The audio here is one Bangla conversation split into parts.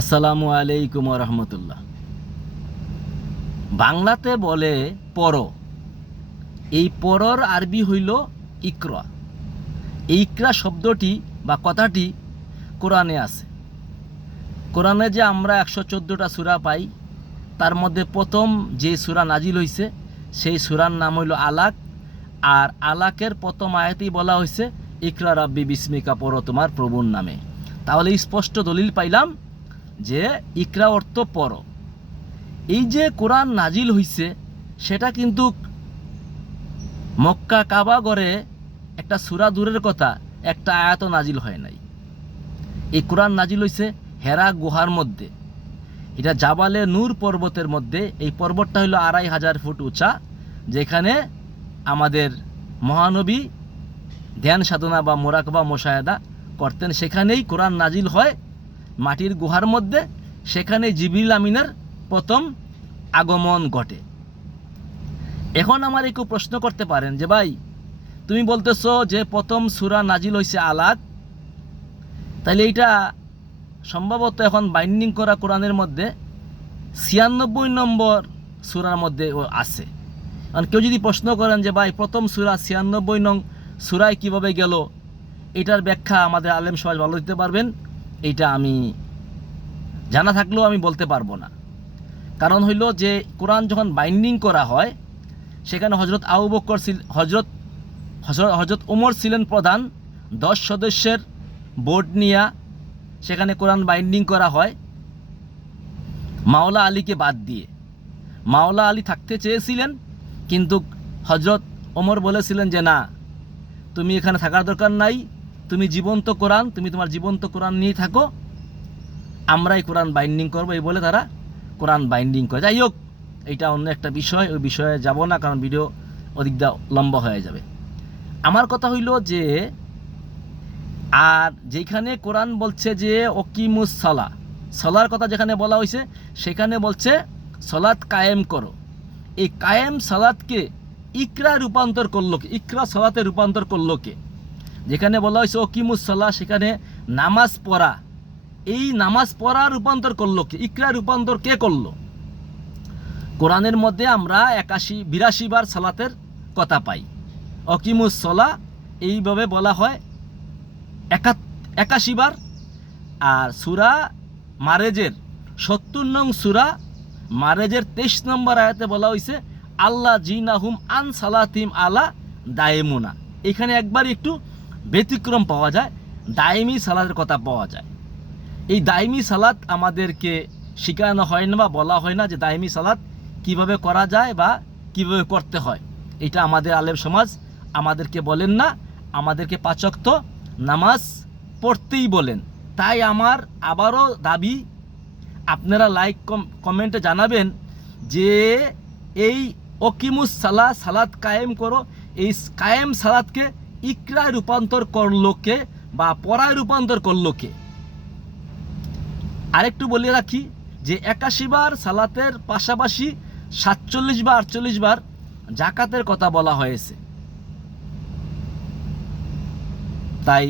আসসালামু আলাইকুম রহমতুল্লাহ। বাংলাতে বলে পড়ো, এই পড়োর আরবি হইল ইকরা। এই ইকরা শব্দটি বা কথাটি কোরআনে আছে। কোরআনে যে আমরা 114টা সূরা পাই, তার মধ্যে প্রথম যে সূরা নাজিল হইছে সেই সূরার নাম হইল আলাক। আর আলাকের প্রথম আয়াতেই বলা হয়েছে ইকরা রাব্বি বিসমিকা, পড়ো তোমার প্রভুর নামে। তাহলে স্পষ্ট দলিল পাইলাম যে ইকরা অর্থ পড়ো। এই যে কোরআন নাজিল হইছে সেটা কিন্তু মক্কা কাবাগরে একটা সূরা দূরের কথা, একটা আয়াত নাজিল হয় নাই। এই কোরআন নাজিল হইছে হেরা গুহার মধ্যে। এটা জাবালে নূর পর্বতের মধ্যে। এই পর্বতটা হলো 2500 ফুট উঁচা, যেখানে আমাদের মহানবী ধ্যান সাধনা বা মোরাকবা মোশাহেদা করতেন। সেখানেই কোরআন নাজিল হয়, মাটির গুহার মধ্যে। সেখানে জিবরিল আমিনের প্রথম আগমন ঘটে। এখন আমার একটু প্রশ্ন করতে পারেন যে ভাই, তুমি বলতেছো যে প্রথম সূরা নাজিল হয়েছে আলাক, তাহলে এইটা সম্ভবত এখন বাইন্ডিং করা কোরআনের মধ্যে 96 নম্বর সূরার মধ্যে আছে। কারণ কেউ যদি প্রশ্ন করেন যে ভাই প্রথম সূরা 96 নং সূরায় কীভাবে গেল, এটার ব্যাখ্যা আমাদের আলেম সমাজ ভালো দিতে পারবেন। এইটা আমি জানা থাকলেও আমি বলতে পারবো না। কারণ হইল যে কোরআন যখন বাইন্ডিং করা হয়, সেখানে হজরত আবু বকর হজরত ওমর ছিলেন প্রধান। 10 সদস্যের বোর্ড নিয়ে সেখানে কোরআন বাইন্ডিং করা হয় মাওলা আলীকে বাদ দিয়ে। মাওলা আলী থাকতে চেয়েছিলেন, কিন্তু হজরত ওমর বলেছিলেন যে না, তুমি এখানে থাকার দরকার নাই, তুমি জীবন্ত কোরআন, তুমি তোমার জীবন্ত কোরআন নিয়ে থাকো, আমরাই কোরআন বাইন্ডিং করবো, এই বলে তারা কোরআন বাইন্ডিং করে। যাই হোক, এইটা অন্য একটা বিষয়, ওই বিষয়ে যাব না, কারণ ভিডিও অধিকটা লম্বা হয়ে যাবে। আমার কথা হইল যে, আর যেখানে কোরআন বলছে যে অকিমুস সালা, সলার কথা যেখানে বলা হয়েছে, সেখানে বলছে সলাৎ কায়েম করো। এই কায়েম সালাতকে ইকরা রূপান্তর করলো কে? ইকরা সালাতে রূপান্তর করলো কে? যেখানে বলা হয়েছে অকিমুস সালা, সেখানে নামাজ পড়া, এই নামাজ পড়া রূপান্তর করলো কে? ইকরা রূপান্তর কে করলো? কোরআনের মধ্যে আমরা 82 বার সালাতের কথা পাই। অকিমুস সালা এইভাবে বলা হয় 81 বার। আর সূরা মারেজের 70 নং সূরা মারেজের 23 নম্বর আয়াতে বলা হয়েছে আল্লাহ জিনাহুম আন সালাতিম আলা দায়েমুনা। এখানে একবার একটু ব্যতিক্রম পাওয়া যায়, দায়েমি সালাতের কথা পাওয়া যায়। এই দায়েমি সালাত আমাদেরকে শেখানো হয় না বা বলা হয় না যে দায়েমি সালাত কিভাবে করা যায় বা কিভাবে করতে হয়। এটা আমাদের আলেম সমাজ আমাদেরকে বলেন না, আমাদেরকে 5 ওয়াক্ত নামাজ পড়তেই বলেন। তাই আমার আবারও দাবি, আপনারা লাইক কমেন্টে জানাবেন যে এই অকিমুস সালা, সালাত কায়েম করো, এই কায়েম সালাতকে ইকরায় রূপান্তর করলো কে বা পড়ায় রূপান্তর করলো কে? আরেকটু বলে রাখি যে 81 বার সালাতের পাশাপাশি 47 বা 48 বার জাকাতের কথা বলা হয়েছে। তাই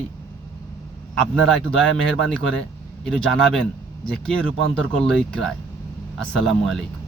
আপনারা একটু দয়া মেহেরবানি করে একটু জানাবেন যে কে রূপান্তর করলো ইকরায়। আসসালামু আলাইকুম।